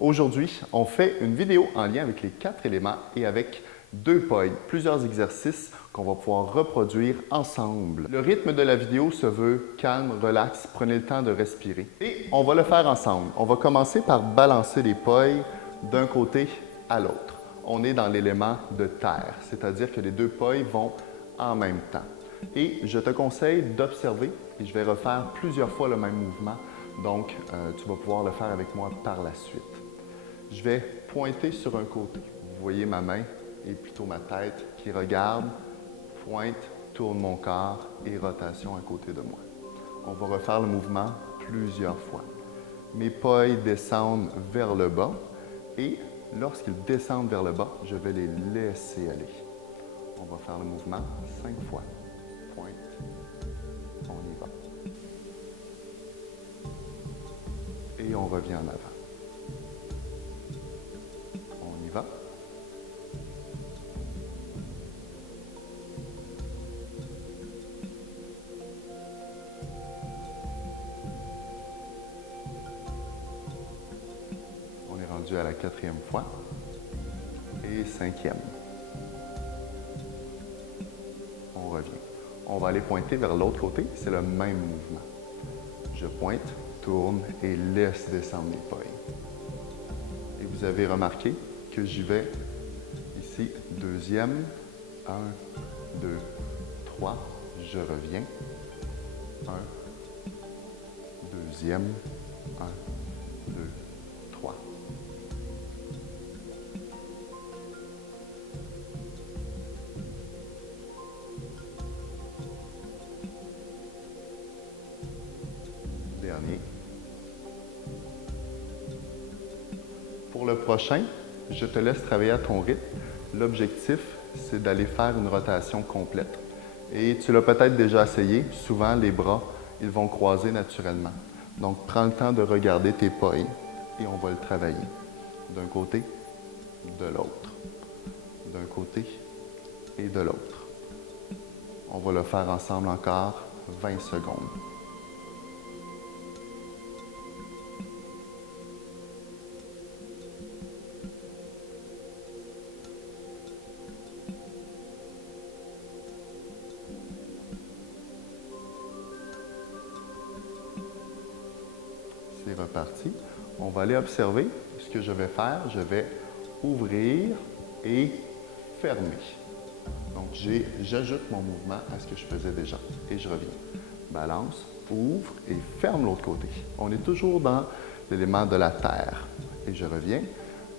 Aujourd'hui, on fait une vidéo en lien avec les 4 éléments et avec 2 pailles, plusieurs exercices qu'on va pouvoir reproduire ensemble. Le rythme de la vidéo se veut calme, relax, prenez le temps de respirer. Et on va le faire ensemble. On va commencer par balancer les pailles d'un côté à l'autre. On est dans l'élément de terre, c'est-à-dire que les 2 pailles vont en même temps. Et je te conseille d'observer et je vais refaire plusieurs fois le même mouvement. Donc, tu vas pouvoir le faire avec moi par la suite. Je vais pointer sur un côté. Vous voyez ma main et plutôt ma tête qui regarde, pointe, tourne mon corps et rotation à côté de moi. On va refaire le mouvement plusieurs fois. Mes pailles descendent vers le bas et lorsqu'ils descendent vers le bas, je vais les laisser aller. On va faire le mouvement 5 fois. Pointe, on y va. Et on revient en avant. On y va. On est rendu à la 4e fois et 5e. On revient. On va aller pointer vers l'autre côté, c'est le même mouvement. Je pointe, tourne et laisse descendre les pailles. Et vous avez remarqué que j'y vais ici, 2e, 1, 2, 3, je reviens, 1, 2e, 1, 2, 3. Dernier. Pour le prochain, je te laisse travailler à ton rythme. L'objectif, c'est d'aller faire une rotation complète. Et tu l'as peut-être déjà essayé, souvent les bras, ils vont croiser naturellement. Donc, prends le temps de regarder tes pailles et on va le travailler. D'un côté, de l'autre. D'un côté et de l'autre. On va le faire ensemble encore 20 secondes. C'est reparti. On va aller observer ce que je vais faire. Je vais ouvrir et fermer. Donc, j'ajoute mon mouvement à ce que je faisais déjà et je reviens. Balance, ouvre et ferme l'autre côté. On est toujours dans l'élément de la terre. Et je reviens,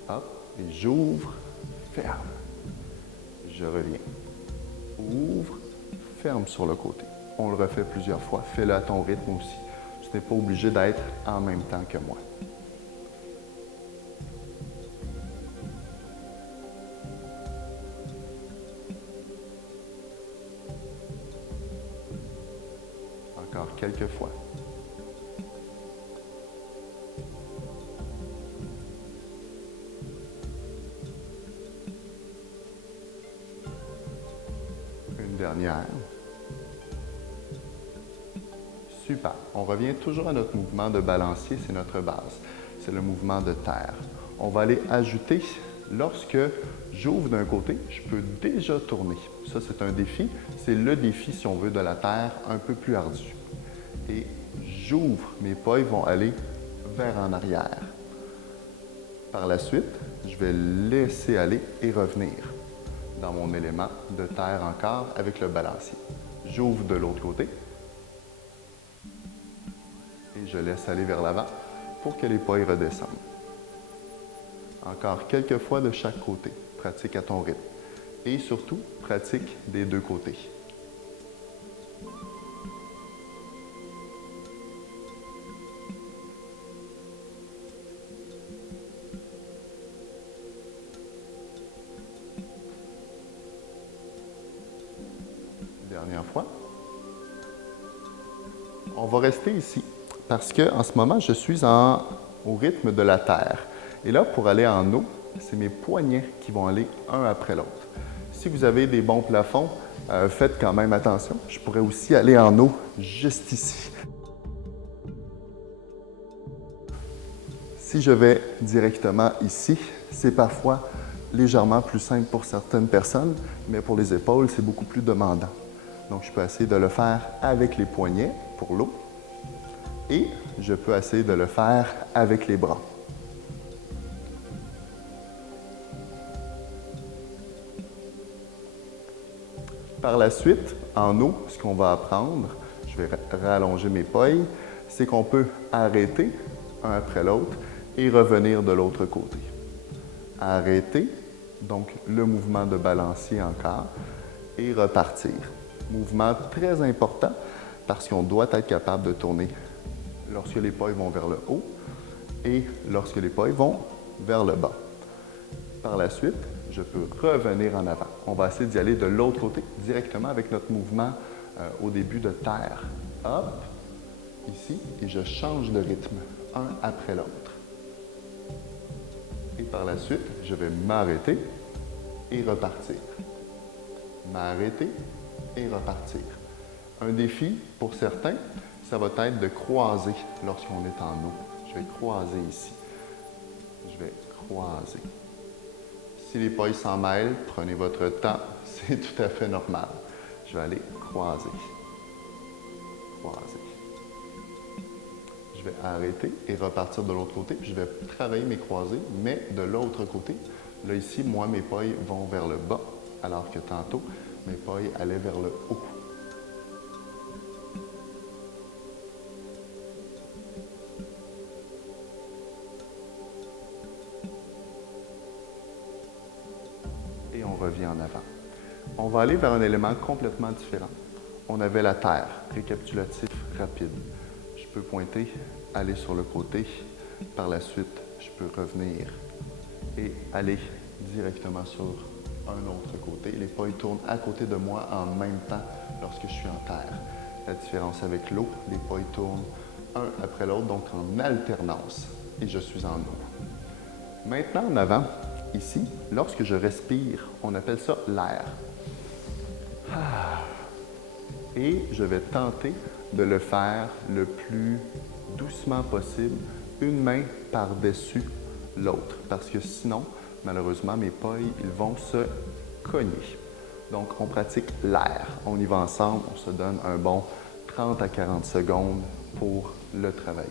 hop, et j'ouvre, ferme. Je reviens, ouvre, ferme sur le côté. On le refait plusieurs fois. Fais-le à ton rythme aussi. Tu n'es pas obligé d'être en même temps que moi. Encore quelques fois. Une dernière. Super. On revient toujours à notre mouvement de balancier, c'est notre base. C'est le mouvement de terre. On va aller ajouter, lorsque j'ouvre d'un côté, je peux déjà tourner. Ça, c'est un défi. C'est le défi, si on veut, de la terre un peu plus ardu. Et j'ouvre, mes pailles vont aller vers en arrière. Par la suite, je vais laisser aller et revenir dans mon élément de terre encore avec le balancier. J'ouvre de l'autre côté. Et je laisse aller vers l'avant pour que les pailles redescendent. Encore quelques fois de chaque côté. Pratique à ton rythme. Et surtout, pratique des deux côtés. Dernière fois. On va rester ici parce qu'en ce moment, je suis au rythme de la terre. Et là, pour aller en eau, c'est mes poignets qui vont aller un après l'autre. Si vous avez des bons plafonds, faites quand même attention. Je pourrais aussi aller en eau juste ici. Si je vais directement ici, c'est parfois légèrement plus simple pour certaines personnes, mais pour les épaules, c'est beaucoup plus demandant. Donc, je peux essayer de le faire avec les poignets pour l'eau et je peux essayer de le faire avec les bras. Par la suite, en eau, ce qu'on va apprendre, je vais rallonger mes poils, c'est qu'on peut arrêter un après l'autre et revenir de l'autre côté. Arrêter, donc le mouvement de balancier encore, et repartir. Mouvement très important parce qu'on doit être capable de tourner lorsque les poils vont vers le haut et lorsque les poils vont vers le bas. Par la suite, je peux revenir en avant. On va essayer d'y aller de l'autre côté, directement avec notre mouvement au début de terre. Hop, ici, et je change de rythme, un après l'autre. Et par la suite, je vais m'arrêter et repartir. M'arrêter et repartir. Un défi pour certains, ça va être de croiser lorsqu'on est en eau. Je vais croiser ici. Je vais croiser. Si les poils s'en mêlent, prenez votre temps, c'est tout à fait normal. Je vais aller croiser. Croiser. Je vais arrêter et repartir de l'autre côté. Je vais travailler mes croisés, mais de l'autre côté. Là, ici, moi, mes poils vont vers le bas, alors que tantôt, mes poils allaient vers le haut. Et on revient en avant. On va aller vers un élément complètement différent. On avait la terre, récapitulatif rapide. Je peux pointer, aller sur le côté. Par la suite, je peux revenir et aller directement sur un autre côté. Les poils tournent à côté de moi en même temps lorsque je suis en terre. La différence avec l'eau, les poils tournent un après l'autre, donc en alternance, et je suis en eau. Maintenant, en avant, ici, lorsque je respire, on appelle ça l'air. Et je vais tenter de le faire le plus doucement possible, une main par-dessus l'autre, parce que sinon, malheureusement, mes poils, ils vont se cogner. Donc, on pratique l'air. On y va ensemble, on se donne un bon 30 à 40 secondes pour le travailler.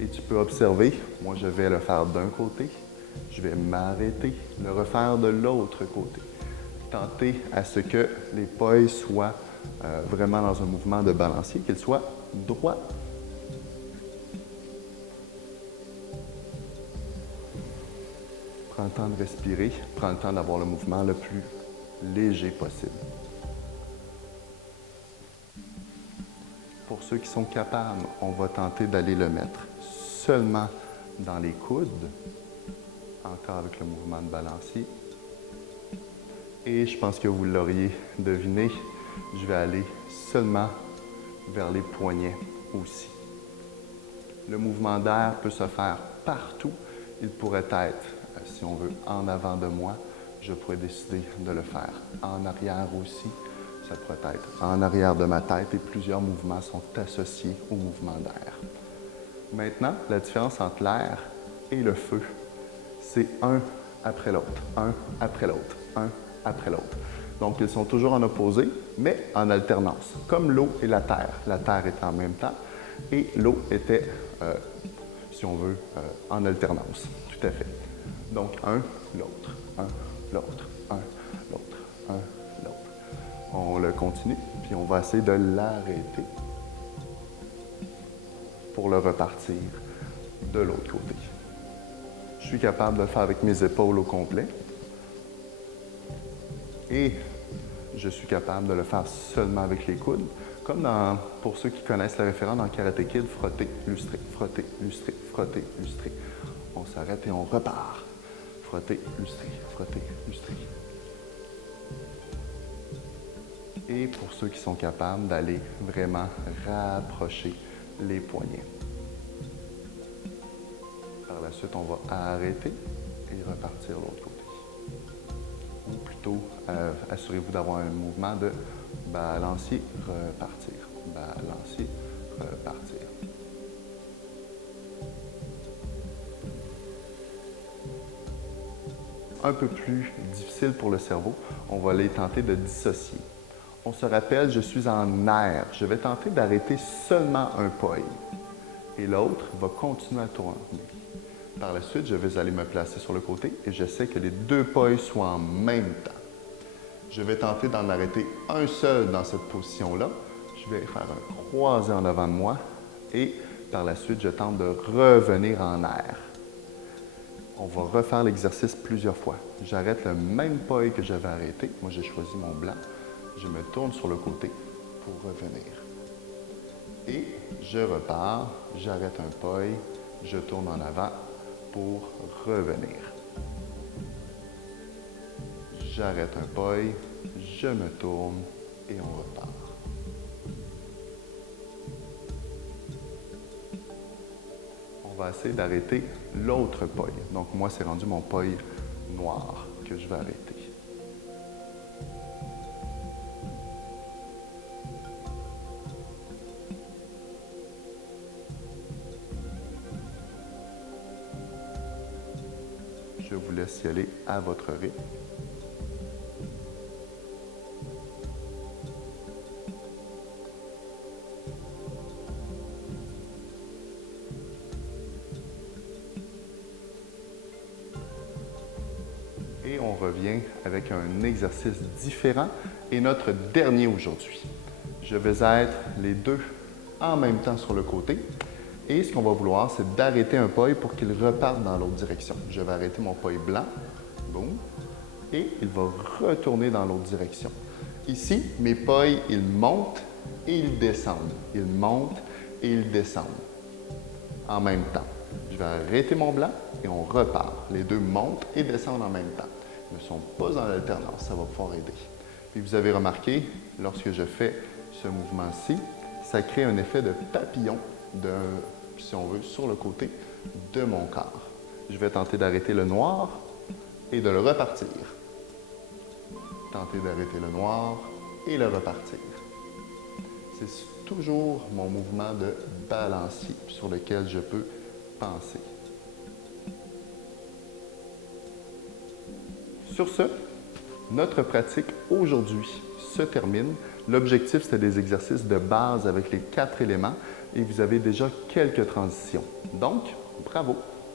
Et tu peux observer, moi je vais le faire d'un côté, je vais m'arrêter, le refaire de l'autre côté. Tenter à ce que les poils soient vraiment dans un mouvement de balancier, qu'ils soient droits. Prends le temps de respirer, prends le temps d'avoir le mouvement le plus léger possible. Pour ceux qui sont capables, on va tenter d'aller le mettre seulement dans les coudes, encore avec le mouvement de balancier. Et je pense que vous l'auriez deviné, je vais aller seulement vers les poignets aussi. Le mouvement d'air peut se faire partout. Il pourrait être, si on veut, en avant de moi. Je pourrais décider de le faire en arrière aussi. Ça pourrait être en arrière de ma tête et plusieurs mouvements sont associés au mouvement d'air. Maintenant, la différence entre l'air et le feu, c'est un après l'autre, un après l'autre, un après l'autre. Donc, ils sont toujours en opposé, mais en alternance, comme l'eau et la terre. La terre était en même temps et l'eau était, si on veut, en alternance. Tout à fait. Donc, un, l'autre, un, l'autre, un, l'autre, un, l'autre. On le continue, puis on va essayer de l'arrêter pour le repartir de l'autre côté. Je suis capable de le faire avec mes épaules au complet. Et je suis capable de le faire seulement avec les coudes, comme pour ceux qui connaissent le référent dans Karate Kid, frotter, lustrer, frotter, lustrer, frotter, lustrer. On s'arrête et on repart. Frotter, lustrer, frotter, lustrer. Et pour ceux qui sont capables d'aller vraiment rapprocher les poignets. Par la suite, on va arrêter et repartir de l'autre côté. Ou plutôt, assurez-vous d'avoir un mouvement de balancier, repartir, balancier, repartir. un peu plus difficiles pour le cerveau. On va les tenter de dissocier. On se rappelle, je suis en air. Je vais tenter d'arrêter seulement un poi. Et l'autre va continuer à tourner. Par la suite, je vais aller me placer sur le côté et j'essaie que les deux pois soient en même temps. Je vais tenter d'en arrêter un seul dans cette position-là. Je vais faire un croisé en avant de moi et par la suite, je tente de revenir en air. On va refaire l'exercice plusieurs fois. J'arrête le même poi que j'avais arrêté. Moi, j'ai choisi mon blanc. Je me tourne sur le côté pour revenir. Et je repars, j'arrête un poi, je tourne en avant pour revenir. J'arrête un poi, je me tourne et on repart. On va essayer d'arrêter l'autre poi. Donc moi, c'est rendu mon poi noir que je vais arrêter. Je vous laisse y aller à votre rythme. Et on revient avec un exercice différent et notre dernier aujourd'hui. Je vais être les deux en même temps sur le côté. Et ce qu'on va vouloir, c'est d'arrêter un poi pour qu'il reparte dans l'autre direction. Je vais arrêter mon poi blanc, boum, et il va retourner dans l'autre direction. Ici, mes pois, ils montent et ils descendent. Ils montent et ils descendent en même temps. Je vais arrêter mon blanc et on repart. Les deux montent et descendent en même temps. Ils ne sont pas en alternance, ça va pouvoir aider. Puis vous avez remarqué, lorsque je fais ce mouvement-ci, ça crée un effet de papillon, si on veut, sur le côté de mon corps. Je vais tenter d'arrêter le noir et de le repartir. Tenter d'arrêter le noir et le repartir. C'est toujours mon mouvement de balancier sur lequel je peux penser. Sur ce, notre pratique aujourd'hui se termine. L'objectif, c'était des exercices de base avec les 4 éléments et vous avez déjà quelques transitions. Donc, bravo!